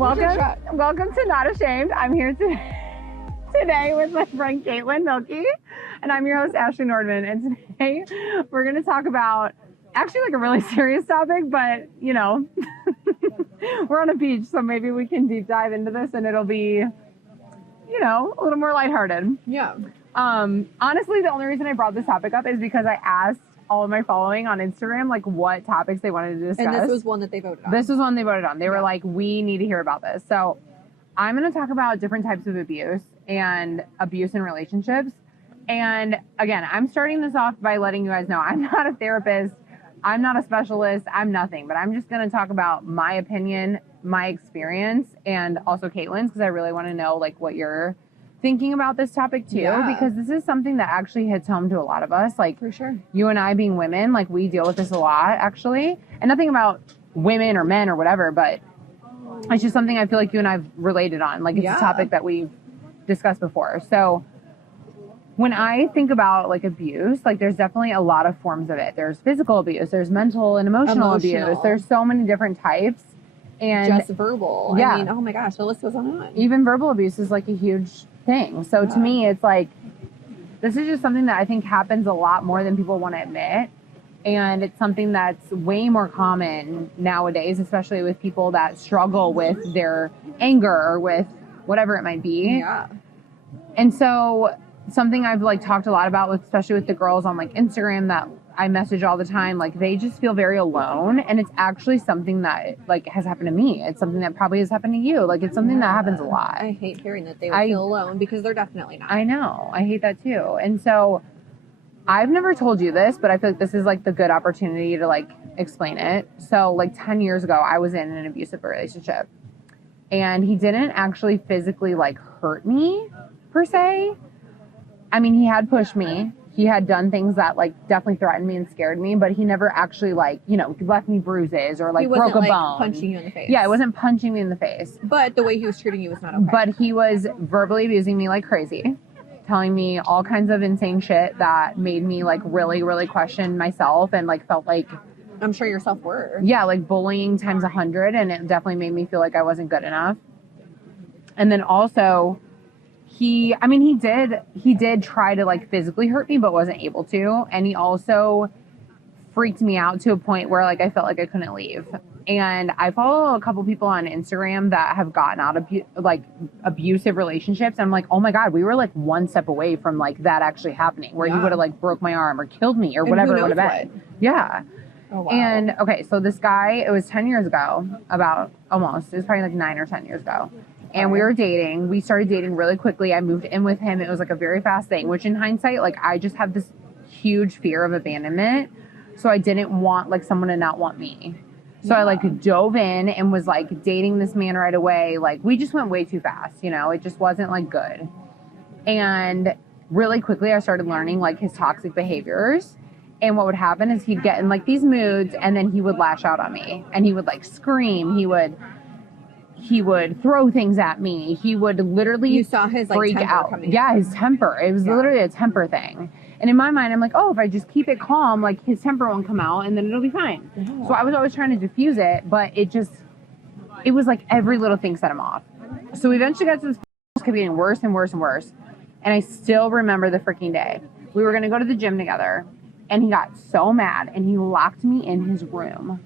Welcome to Not Ashamed. I'm here today with my friend Kaitlyn Mielke, and I'm your host Ashley Nordman. And today we're going to talk about actually like a really serious topic, but you know, we're on a beach, so maybe we can deep dive into this, and it'll be, you know, a little more lighthearted. Yeah. Honestly, the only reason I brought this topic up is because I asked all of my following on Instagram, like, what topics they wanted to discuss. And this was one that they voted on. This was one they voted on. They were like, we need to hear about this. So I'm going to talk about different types of abuse and abuse in relationships. And again, I'm starting this off by letting you guys know I'm not a therapist. I'm not a specialist. I'm nothing. But I'm just going to talk about my opinion, my experience, and also Kaitlyn's, because I really want to know, like, what you're thinking about this topic too, because this is something that actually hits home to a lot of us. Like, for sure, you and I being women, like, we deal with this a lot actually, and nothing about women or men or whatever, but it's just something I feel like you and I've related on. Like, it's a topic that we've discussed before. So when I think about like abuse, like, there's definitely a lot of forms of it. There's physical abuse, there's mental and emotional abuse, there's so many different types. And just verbal. I mean, oh my gosh, the list goes on. Even verbal abuse is like a huge thing. So to me, it's like, this is just something that I think happens a lot more than people want to admit. And it's something that's way more common nowadays, especially with people that struggle with their anger or with whatever it might be. Yeah. And so something I've like talked a lot about with, especially with the girls on like Instagram that I message all the time, like, they just feel very alone. And it's actually something that like has happened to me. It's something that probably has happened to you. Like, it's something that happens a lot. I hate hearing that they would feel alone, because they're definitely not. I know. I hate that too. And so I've never told you this, but I feel like this is like the good opportunity to like explain it. So like 10 years ago, I was in an abusive relationship, and he didn't actually physically like hurt me per se. I mean, he had pushed me. He had done things that like definitely threatened me and scared me, but he never actually like, you know, left me bruises or like broke a bone. Punching you in the face. Yeah, it wasn't punching me in the face. But the way he was treating you was not okay. But he was verbally abusing me like crazy, telling me all kinds of insane shit that made me like really, really question myself, and like felt like, I'm sure your self-worth. Yeah, like bullying times 100, and it definitely made me feel like I wasn't good enough. And then also, he did try to like physically hurt me, but wasn't able to. And he also freaked me out to a point where like I felt like I couldn't leave. And I follow a couple people on Instagram that have gotten out of like abusive relationships. And I'm like, oh my God, we were like one step away from like that actually happening, where he would have like broke my arm or killed me or whatever it would have been. Yeah. Oh, wow. And okay, so this guy, it was 10 years ago, it was probably like 9 or 10 years ago. And we were dating. We started dating really quickly. I moved in with him. It was like a very fast thing, which in hindsight, like, I just have this huge fear of abandonment. So I didn't want like someone to not want me. So I like dove in and was like dating this man right away. Like, we just went way too fast, you know, it just wasn't like good. And really quickly I started learning like his toxic behaviors. And what would happen is he'd get in like these moods, and then he would lash out on me, and he would like scream. He would throw things at me. He would literally You saw his like freak temper out. coming Yeah, his temper. It was literally a temper thing. And in my mind, I'm like, oh, if I just keep it calm, like his temper won't come out, and then it'll be fine. Yeah. So I was always trying to diffuse it, but it was like every little thing set him off. So we eventually got to this point, it kept getting worse and worse and worse. And I still remember the freaking day. We were going to go to the gym together, and he got so mad, and he locked me in his room.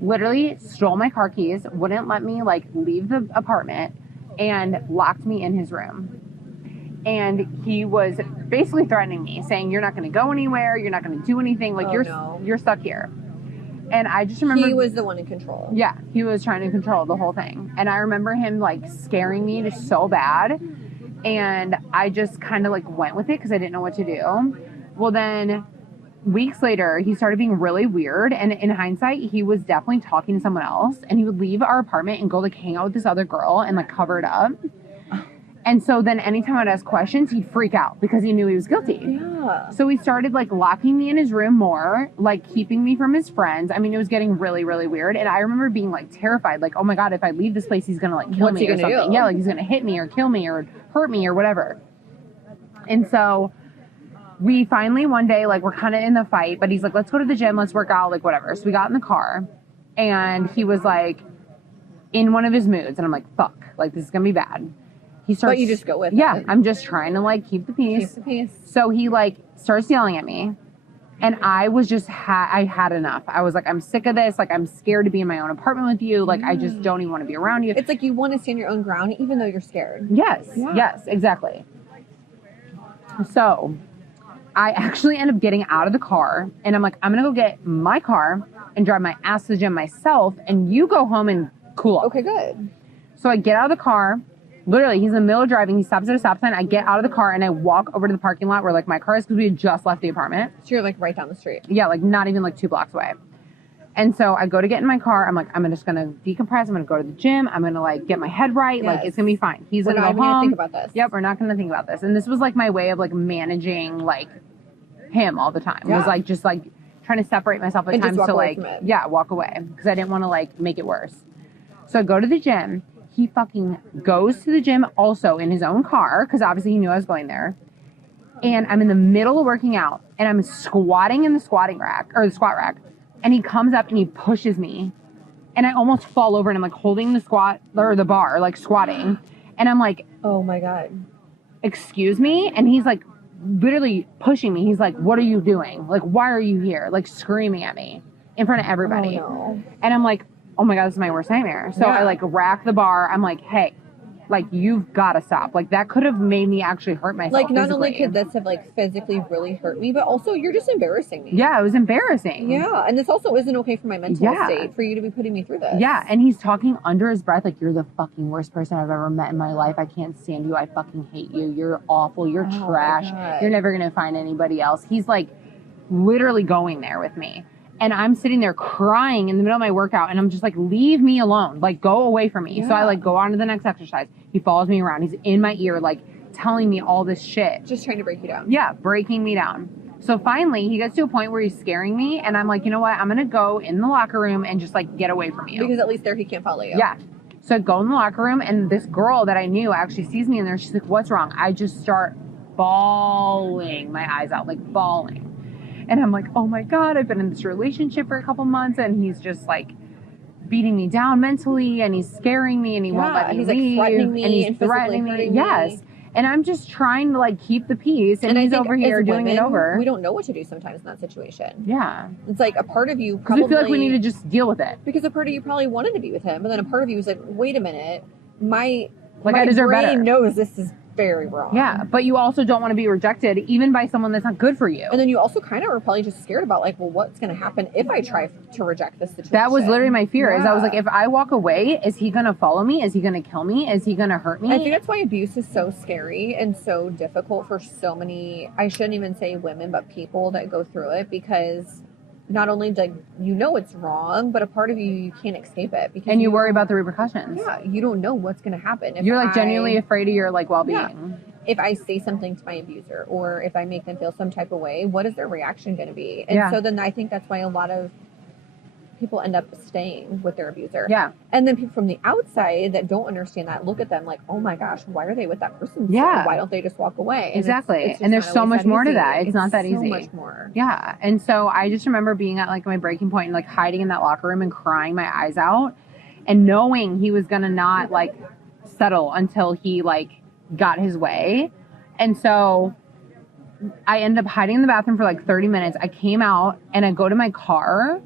Literally stole my car keys, wouldn't let me like leave the apartment, and locked me in his room. And he was basically threatening me, saying, you're not going to go anywhere, you're not going to do anything, like you're stuck here. And I just remember he was the one in control. Yeah, he was trying to control the whole thing. And I remember him like scaring me just so bad, and I just kind of like went with it because I didn't know what to do. Well, then weeks later, he started being really weird. And in hindsight, he was definitely talking to someone else. And he would leave our apartment and go like hang out with this other girl and like cover it up. And so then anytime I'd ask questions, he'd freak out because he knew he was guilty. Yeah. So he started like locking me in his room more, like keeping me from his friends. I mean, it was getting really, really weird. And I remember being like terrified, like, oh my God, if I leave this place, he's going to like kill me or something. Yeah, like he's going to hit me or kill me or hurt me or whatever. And so we finally one day, like, we're kind of in the fight, but he's like, let's go to the gym, let's work out, like whatever. So we got in the car, and he was like, in one of his moods, and I'm like, fuck, like, this is gonna be bad. He starts. But you just go with yeah, it. I'm just trying to, like, keep the peace. Keep the peace. So he, like, starts yelling at me. And I was just, I had enough. I was like, I'm sick of this. Like, I'm scared to be in my own apartment with you. Like, I just don't even want to be around you. It's like you want to stand your own ground, even though you're scared. Yes. Yeah. Yes, exactly. So I actually end up getting out of the car. And I'm like, I'm going to go get my car and drive my ass to the gym myself. And you go home and cool off. Okay, good. So I get out of the car. Literally, he's in the middle of driving. He stops at a stop sign. I get out of the car and I walk over to the parking lot where, like, my car is, because we had just left the apartment. So you're, like, right down the street. Yeah, like, not even, like, 2 blocks away. And so I go to get in my car. I'm like, I'm just going to decompress. I'm going to go to the gym. I'm going to, like, get my head right. Yes. Like, it's going to be fine. He's going to go home. We're not even going to think about this. Yep, we're not going to think about this. And this was, like, my way of, like, managing, like, him all the time. It Yeah. was, like, just, like, trying to separate myself at And times just to, walk away like, from it. yeah, walk away. Because I didn't want to, like, make it worse. So I go to the gym. He fucking goes to the gym also in his own car, because obviously he knew I was going there. And I'm in the middle of working out, and I'm squatting in the squatting rack, or the squat rack. And he comes up and he pushes me. And I almost fall over, and I'm like holding the squat, or the bar, like squatting. And I'm like, Oh my God. excuse me? And he's like literally pushing me. He's like, what are you doing? Like, why are you here? Like, screaming at me in front of everybody. Oh, no. And I'm like, oh my God, this is my worst nightmare. So Yeah. I, like, rack the bar. I'm like, hey, like, you've got to stop. Like, that could have made me actually hurt myself. Like, not physically. only could this have, like, physically really hurt me, but also you're just embarrassing me. Yeah, it was embarrassing. Yeah, and this also isn't okay for my mental Yeah. state, for you to be putting me through this. Yeah, and he's talking under his breath like, you're the fucking worst person I've ever met in my life. I can't stand you. I fucking hate you. You're awful. You're Oh my trash. God. You're never going to find anybody else. He's, like, literally going there with me. And I'm sitting there crying in the middle of my workout, and I'm just like, leave me alone. Like, go away from me. So I, like, go on to the next exercise. He follows me around. He's in my ear, like, telling me all this shit. Just trying to break you down. Yeah, breaking me down. So finally, he gets to a point where he's scaring me, and I'm like, you know what? I'm going to go in the locker room and just, like, get away from you. Because at least there he can't follow you. Yeah. So I go in the locker room, and this girl that I knew actually sees me in there. She's like, what's wrong? I just start bawling my eyes out, like, bawling. And I'm like, oh my God, I've been in this relationship for a couple months, and he's just, like, beating me down mentally, and he's scaring me, and he won't let me he's leave. like threatening me and he's and physically threatening me. hurting Yes. me. And I'm just trying to, like, keep the peace, and I he's think over here as doing it women, over. We don't know what to do sometimes in that situation. Yeah. It's like a part of you Because probably... we feel like we need to just deal with it. Because a part of you probably wanted to be with him, but then a part of you was like, wait a minute, my I deserve brain better. knows this is very wrong. Yeah, but you also don't want to be rejected, even by someone that's not good for you. And then you also kind of were probably just scared about, like, well, what's going to happen if I try to reject this situation? That was literally my fear. Is I was Yeah. like, if I walk away, is he gonna follow me? Is he gonna kill me? Is he gonna hurt me? I think that's why abuse is so scary and so difficult for so many, I shouldn't even say women, but people that go through it, because not only do you know it's wrong, but a part of you can't escape it. Because and you worry about the repercussions. Yeah, you don't know what's going to happen. If You're like I- genuinely afraid of your like well-being. Yeah. If I say something to my abuser, or if I make them feel some type of way, what is their reaction going to be? And Yeah. so then I think that's why a lot of people end up staying with their abuser. Yeah. And then people from the outside that don't understand that look at them like, oh my gosh, why are they with that person? Yeah. Why don't they just walk away? And Exactly. it's just And there's not so always much that more to easy. that. It's not that easy. So much more. Yeah. And so I just remember being at like my breaking point and like hiding in that locker room and crying my eyes out and knowing he was going to not like settle until he like got his way. And so I ended up hiding in the bathroom for like 30 minutes. I came out and I go to my car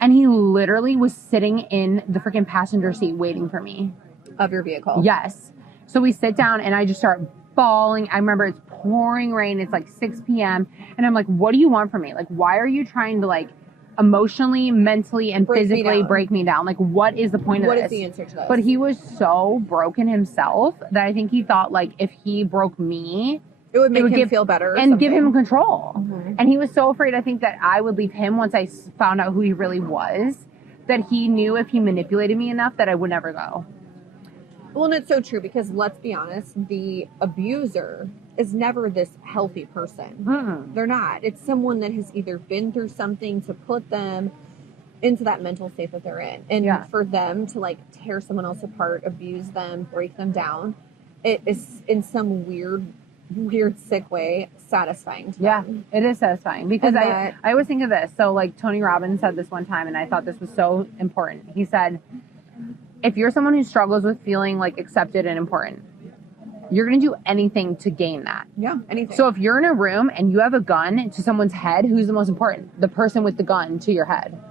and he literally was sitting in the freaking passenger seat waiting for me. Of your vehicle. Yes. So we sit down and I just start bawling. I remember it's pouring rain. It's like 6 p.m. And I'm like, what do you want from me? Like, why are you trying to like emotionally, mentally, and Break me physically down. break me down? Like, what is the point of What this? is the answer to this? But he was so broken himself that I think he thought like if he broke me, it would make would him give- feel better. Or and give something. him control. Mhm. And he was so afraid, I think, that I would leave him once I found out who he really was, that he knew if he manipulated me enough that I would never go. Well, and it's so true because let's be honest, the abuser is never this healthy person. Mm-mm. They're not. It's someone that has either been through something to put them into that mental state that they're in. And Yeah. for them to like tear someone else apart, abuse them, break them down, it is in some weird, sick way satisfying to Yeah, them. it is satisfying because And I that- always think of this. So like Tony Robbins said this one time and I thought this was so important. He said, if you're someone who struggles with feeling like accepted and important, you're going to do anything to gain that. Yeah, anything. So if you're in a room and you have a gun to someone's head, who's the most important? The person with the gun to your head.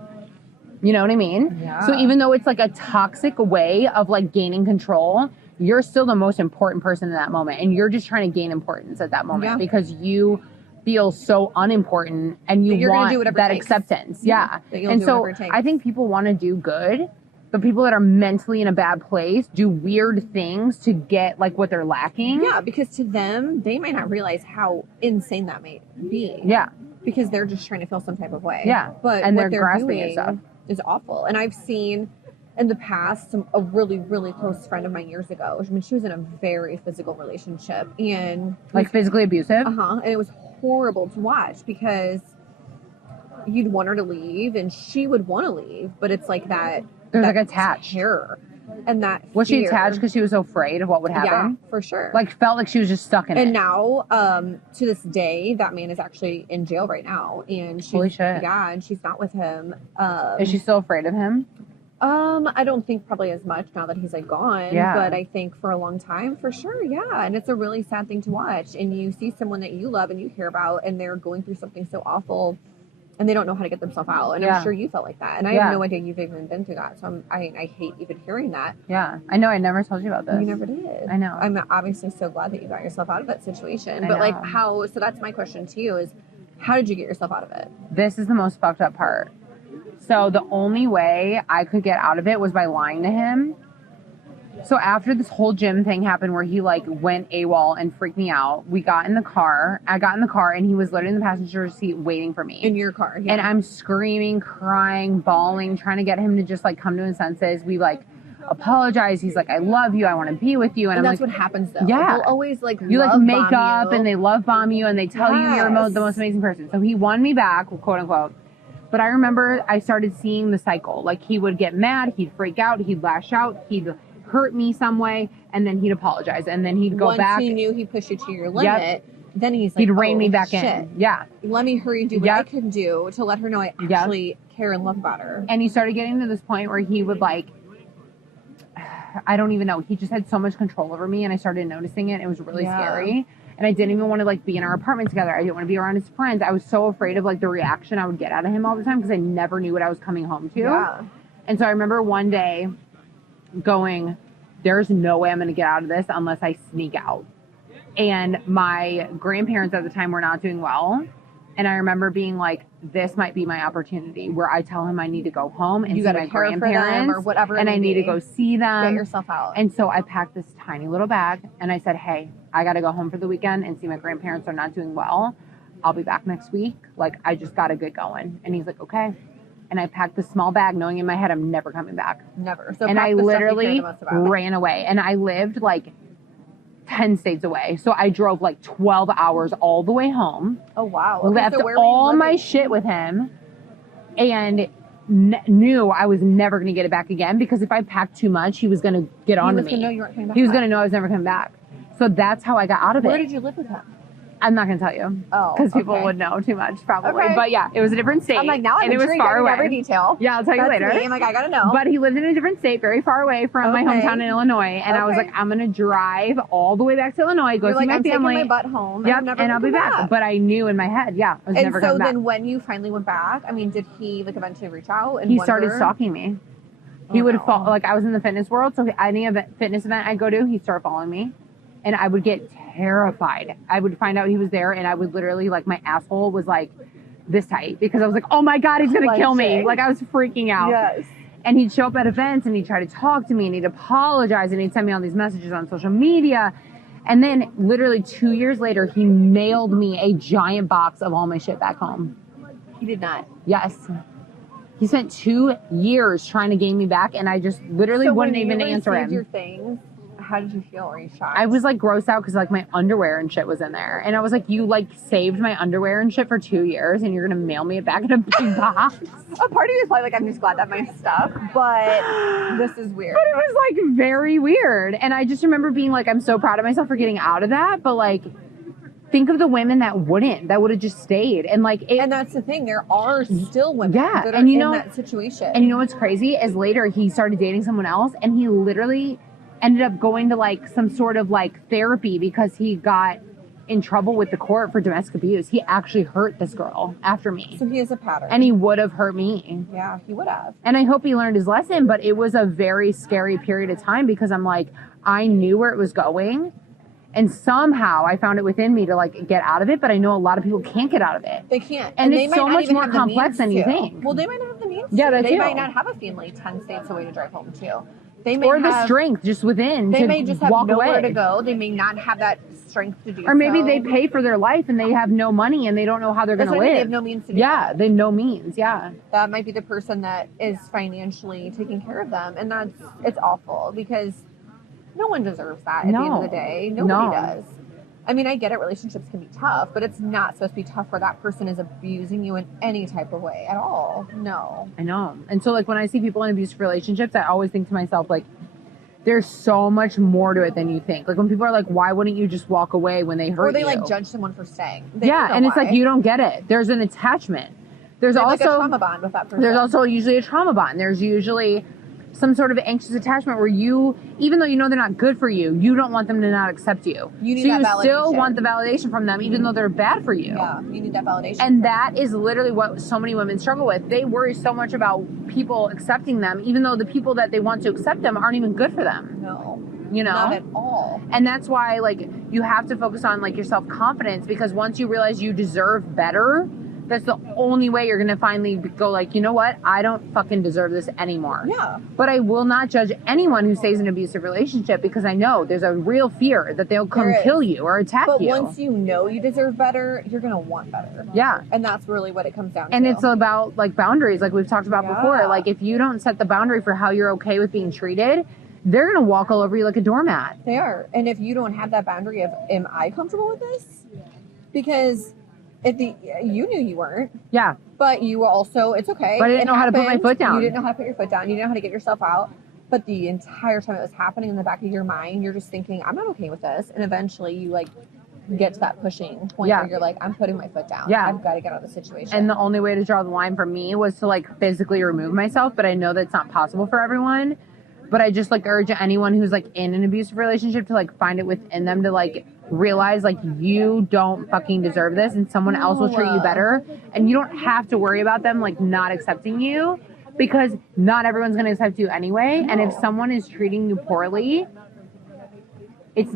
You know what I mean? Yeah. So even though it's like a toxic way of like gaining control, you're still the most important person in that moment. And you're just trying to gain importance at that moment because you feel so unimportant and you want that acceptance. Yeah. And so I think people want to do good, but people that are mentally in a bad place do weird things to get like what they're lacking. Yeah, because to them, they might not realize how insane that may be. Yeah. Because they're just trying to feel some type of way. Yeah. But and what they're grasping at stuff is awful. And I've seen in the past a really, really close friend of mine years ago. I mean, she was in a very physical relationship and like physically abusive. And it was horrible to watch because you'd want her to leave and she would want to leave, but it's like that. There's like attached terror and that was she attached because she was so afraid of what would happen? Yeah, for sure. Like felt like she was just stuck in it. And now, to this day, that man is actually in jail right now, and holy shit. Yeah, and she's not with him. Is she still afraid of him? I don't think probably as much now that he's like gone. Yeah. But I think for a long time, for sure, yeah. And it's a really sad thing to watch. And you see someone that you love and you care about, and they're going through something so awful. And they don't know how to get themselves out. And I'm sure you felt like that. And I have no idea you've even been through that. So I hate even hearing that. Yeah. I know. I never told you about this. You never did. I know. I'm obviously so glad that you got yourself out of that situation. But like how, so that's my question to you is, how did you get yourself out of it? This is the most fucked up part. So the only way I could get out of it was by lying to him. So after this whole gym thing happened where he like went AWOL and freaked me out, I got in the car and he was literally in the passenger seat waiting for me. In your car, yeah. And I'm screaming, crying, bawling, trying to get him to just like come to his senses. We like apologize. He's like, I love you. I want to be with you. And I'm that's like, what happens though. Yeah. They'll always like you like make up you. And they love bomb you and they tell you you're the most amazing person. So he won me back, quote unquote. But I remember I started seeing the cycle. Like he would get mad, he'd freak out, he'd lash out, he'd hurt me some way, and then he'd apologize, and then he'd go back. Once he knew he pushed you to your limit, then he's like, he'd rein me back in. Yeah. Let me hurry and do what I can do to let her know I actually care and love about her. And he started getting to this point where he would like, I don't even know. He just had so much control over me, and I started noticing it. It was really scary. And I didn't even want to like be in our apartment together. I didn't want to be around his friends. I was so afraid of like the reaction I would get out of him all the time because I never knew what I was coming home to. Yeah. And so I remember one day going, there's no way I'm going to get out of this unless I sneak out. And my grandparents at the time were not doing well. And I remember being like, this might be my opportunity where I tell him I need to go home and see my grandparents or whatever and I need to go see them. Get yourself out. And so I packed this tiny little bag and I said, hey, I got to go home for the weekend and see my grandparents are not doing well. I'll be back next week. Like, I just got to get going. And he's like, okay. And I packed this small bag knowing in my head I'm never coming back. Never. So and I literally ran away. And I lived like 10 states away. So I drove like 12 hours all the way home. Oh, wow. Okay, left all my shit with him and knew I was never going to get it back again because if I packed too much, he was going to get on to me. He was going to know I was never coming back. So that's how I got out of it. Where did you live with him? I'm not going to tell you. Oh, because people would know too much probably. Okay. But yeah, it was a different state. I'm like, now I'm and it was far away. Every detail. Yeah, I'll tell you later. Me. I'm like, I got to know. But he lived in a different state, very far away from my hometown in Illinois. And I was like, I'm going to drive all the way back to Illinois, go see my family. I'm taking my butt home. Yep, and I'll be back. But I knew in my head, I was never coming back. And so then when you finally went back, I mean, did he like eventually reach out? And he started stalking me. He would follow, like I was in the fitness world. So any fitness event I go to, he'd start following me. And I would get terrified. I would find out he was there and I would literally like my asshole was like this tight because I was like, oh my God, he's going to kill me. Like I was freaking out. Yes. And he'd show up at events and he'd try to talk to me and he'd apologize and he'd send me all these messages on social media. And then literally 2 years later, he mailed me a giant box of all my shit back home. He did not. Yes. He spent 2 years trying to gain me back and I just literally wouldn't even answer him. Your things, how did you feel? Were you shocked? I was like grossed out because like my underwear and shit was in there. And I was like, you like saved my underwear and shit for 2 years and you're going to mail me it back in a big box? A part of you is probably like, I'm just glad that my stuff, but this is weird. But it was like very weird. And I just remember being like, I'm so proud of myself for getting out of that. But like, think of the women that would have just stayed. And like, and that's the thing. There are still women that are and in that situation. And you know what's crazy is later he started dating someone else, and he literally ended up going to like some sort of like therapy because he got in trouble with the court for domestic abuse. He actually hurt this girl after me. So he has a pattern. And he would have hurt me. Yeah, he would have. And I hope he learned his lesson, but it was a very scary period of time because I'm like, I knew where it was going. And somehow I found it within me to like get out of it, but I know a lot of people can't get out of it. They can't. And it's so much more complex than you think. Well, they might not have the means to. Yeah, they might not have a family 10 states away to drive home to. They may or the strength just within. They may just have nowhere to away. go. They may not have that strength to do. Or maybe they pay for their life and they have no money and they don't know how they're going to live. They have no means to do that. They have no means. Yeah, that might be the person that is financially taking care of them, and it's awful because no one deserves that at the end of the day. Nobody does. I mean, I get it. Relationships can be tough, but it's not supposed to be tough where that person is abusing you in any type of way at all. No. I know. And so, like, when I see people in abusive relationships, I always think to myself, like, there's so much more to it than you think. Like, when people are like, why wouldn't you just walk away when they hurt you? Or they, like, judge someone for staying. And it's like, you don't get it. There's an attachment. There's also like a trauma bond with that person. There's also usually a trauma bond. There's usually some sort of anxious attachment where you, even though you know they're not good for you, you don't want them to not accept you. You need that validation. Still want the validation from them, even though they're bad for you. Yeah, you need that validation. And that is literally what so many women struggle with. They worry so much about people accepting them, even though the people that they want to accept them aren't even good for them. No. You know? Not at all. And that's why, like, you have to focus on, like, your self-confidence, because once you realize you deserve better, that's the only way you're going to finally go like, you know what? I don't fucking deserve this anymore. Yeah. But I will not judge anyone who stays in an abusive relationship because I know there's a real fear that they'll come kill you or attack you. But once you know you deserve better, you're going to want better. Yeah. And that's really what it comes down to. And it's about, like, boundaries, like we've talked about before. Like, if you don't set the boundary for how you're okay with being treated, they're going to walk all over you like a doormat. They are. And if you don't have that boundary of, am I comfortable with this? Because you knew you weren't. Yeah. But you also, it's okay. But I didn't know how to put my foot down. You didn't know how to put your foot down. You didn't know how to get yourself out. But the entire time it was happening in the back of your mind, you're just thinking, I'm not okay with this. And eventually you like get to that pushing point where you're like, I'm putting my foot down. Yeah. I've got to get out of the situation. And the only way to draw the line for me was to like physically remove myself. But I know that's not possible for everyone. But I just like urge anyone who's like in an abusive relationship to like find it within them to like realize like you don't fucking deserve this and someone else will treat you better. And you don't have to worry about them like not accepting you because not everyone's going to accept you anyway. No. And if someone is treating you poorly,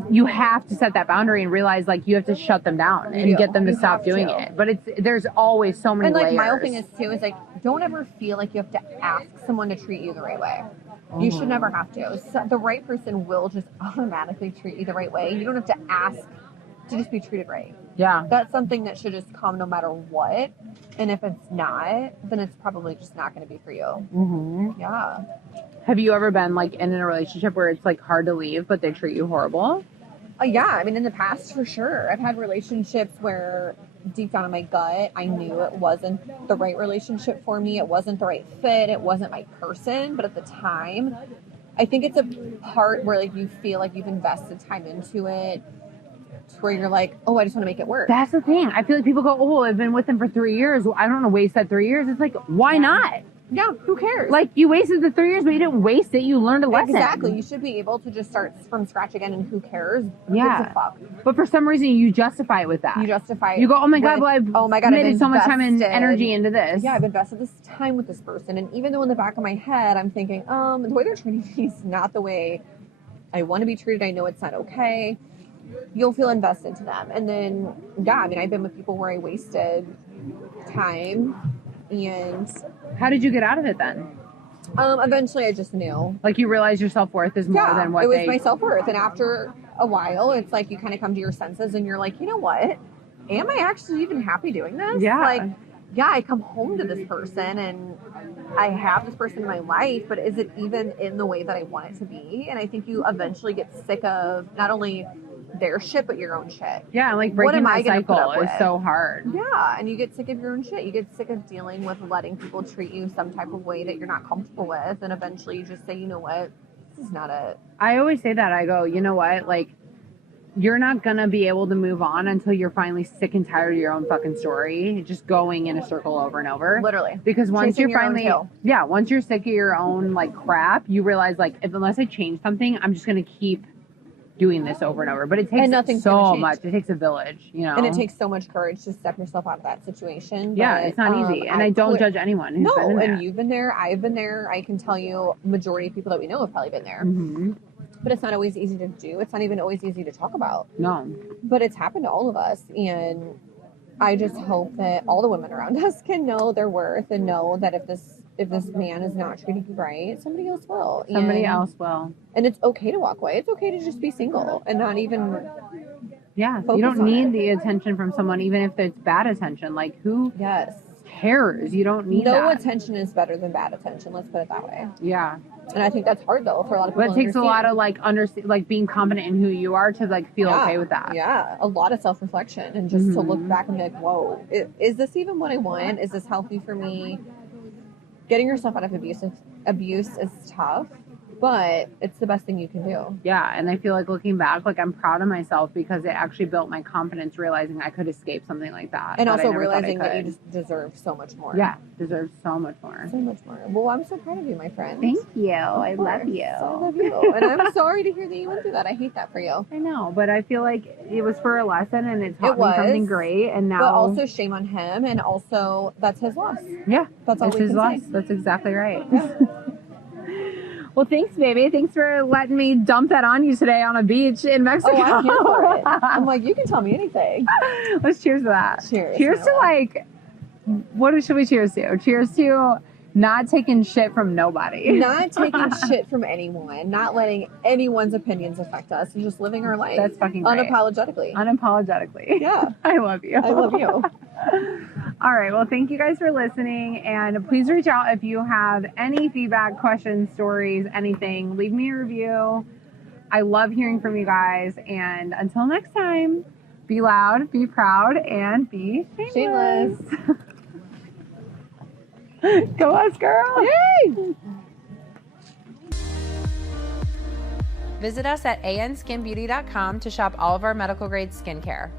you have to set that boundary and realize like you have to shut them down and get them to stop doing it. But there's always so many layers. And like my whole thing is too is like don't ever feel like you have to ask someone to treat you the right way. You should never have to. So the right person will just automatically treat you the right way. You don't have to ask to just be treated right. Yeah. That's something that should just come no matter what. And if it's not, then it's probably just not going to be for you. Mm-hmm. Yeah. Have you ever been like in a relationship where it's like hard to leave, but they treat you horrible? Yeah. I mean, in the past, for sure. I've had relationships where deep down in my gut, I knew it wasn't the right relationship for me. It wasn't the right fit. It wasn't my person. But at the time, I think it's a part where like you feel like you've invested time into it to where you're like, oh, I just want to make it work. That's the thing. I feel like people go, oh, I've been with them for 3 years. I don't want to waste that 3 years. It's like, why not? Yeah, who cares? Like, you wasted the 3 years, but you didn't waste it. You learned a lesson. Exactly. You should be able to just start from scratch again, and who cares? Yeah. Gives a fuck? But for some reason, you justify it with that. You justify it. You go, oh my God, well, I've committed so much time and energy into this. Yeah, I've invested this time with this person. And even though in the back of my head, I'm thinking, the way they're treating me is not the way I want to be treated. I know it's not okay. You'll feel invested to them. And then, yeah, I mean, I've been with people where I wasted time. And how did you get out of it then? Eventually I just knew. Like you realize your self-worth is more than what it was my self-worth. And after a while, it's like you kind of come to your senses and you're like, you know what? Am I actually even happy doing this? Yeah. Like, yeah, I come home to this person and I have this person in my life, but is it even in the way that I want it to be? And I think you eventually get sick of not only their shit, but your own shit. Yeah, like breaking that cycle is so hard. Yeah, and you get sick of your own shit. You get sick of dealing with letting people treat you some type of way that you're not comfortable with, and eventually you just say, you know what, this is not it. I always say that. I go, you know what, like, you're not gonna be able to move on until you're finally sick and tired of your own fucking story, just going in a circle over and over. Literally. Because once Chasing you're your own finally, tail. yeah, once you're sick of your own like crap, you realize like unless I change something, I'm just gonna keep doing this over and over. But it And nothing's takes gonna so change. much. It takes a village, you know. And it takes so much courage to step yourself out of that situation. Yeah, but, it's not easy. And I don't judge anyone who's been in and that. you've been there. I've been there. I can tell you, majority of people that we know have probably been there. Mm-hmm. But it's not always easy to do. It's not even always easy to talk about. No. But it's happened to all of us. And I just hope that all the women around us can know their worth and know that if this man is not treating you right, somebody else will. Somebody else will. And it's okay to walk away. It's okay to just be single and not even. Yeah, Focus you don't on need it. the attention from someone, even if it's bad attention. Like, who Yes. cares? You don't need No that. attention is better than bad attention. Let's put it that way. Yeah, And I think that's hard though for a lot of people. but it takes a lot of like being confident in who you are to like feel okay with that. Yeah, a lot of self-reflection and just to look Mhm. back and be like, whoa, is this even what I want? Is this healthy for me? Getting yourself out of abuse is tough, but it's the best thing you can do. Yeah, and I feel like looking back, like I'm proud of myself because it actually built my confidence, realizing I could escape something like that. And that I also never thought I realizing that you could. just deserve so much more. Yeah, deserve so much more. So much more. Well, I'm so proud of you, my friend. Thank you. I Of love course. you. I love you. And I'm sorry to hear that you went through that. I hate that for you. I know, but I feel like it was for a lesson and it taught It me something was, great. And now, But also shame on him, and also that's his loss. yeah, That's all it's we his can loss. say. That's exactly right. Yeah. Well, thanks, baby. Thanks for letting me dump that on you today on a beach in Mexico. Oh, I'm here for it. I'm like, you can tell me anything. Let's cheers to that. Cheers. Cheers to like, what should we cheers to? Cheers to not taking shit from nobody. Not taking shit from anyone, not letting anyone's opinions affect us, and just living our life. That's fucking great. unapologetically. Unapologetically. Yeah. I love you. I love you. All right. Well, thank you guys for listening. And please reach out if you have any feedback, questions, stories, anything. Leave me a review. I love hearing from you guys. And until next time, be loud, be proud, and be shameless. Go us, girl. Yay! Visit us at anskinbeauty.com to shop all of our medical grade skincare.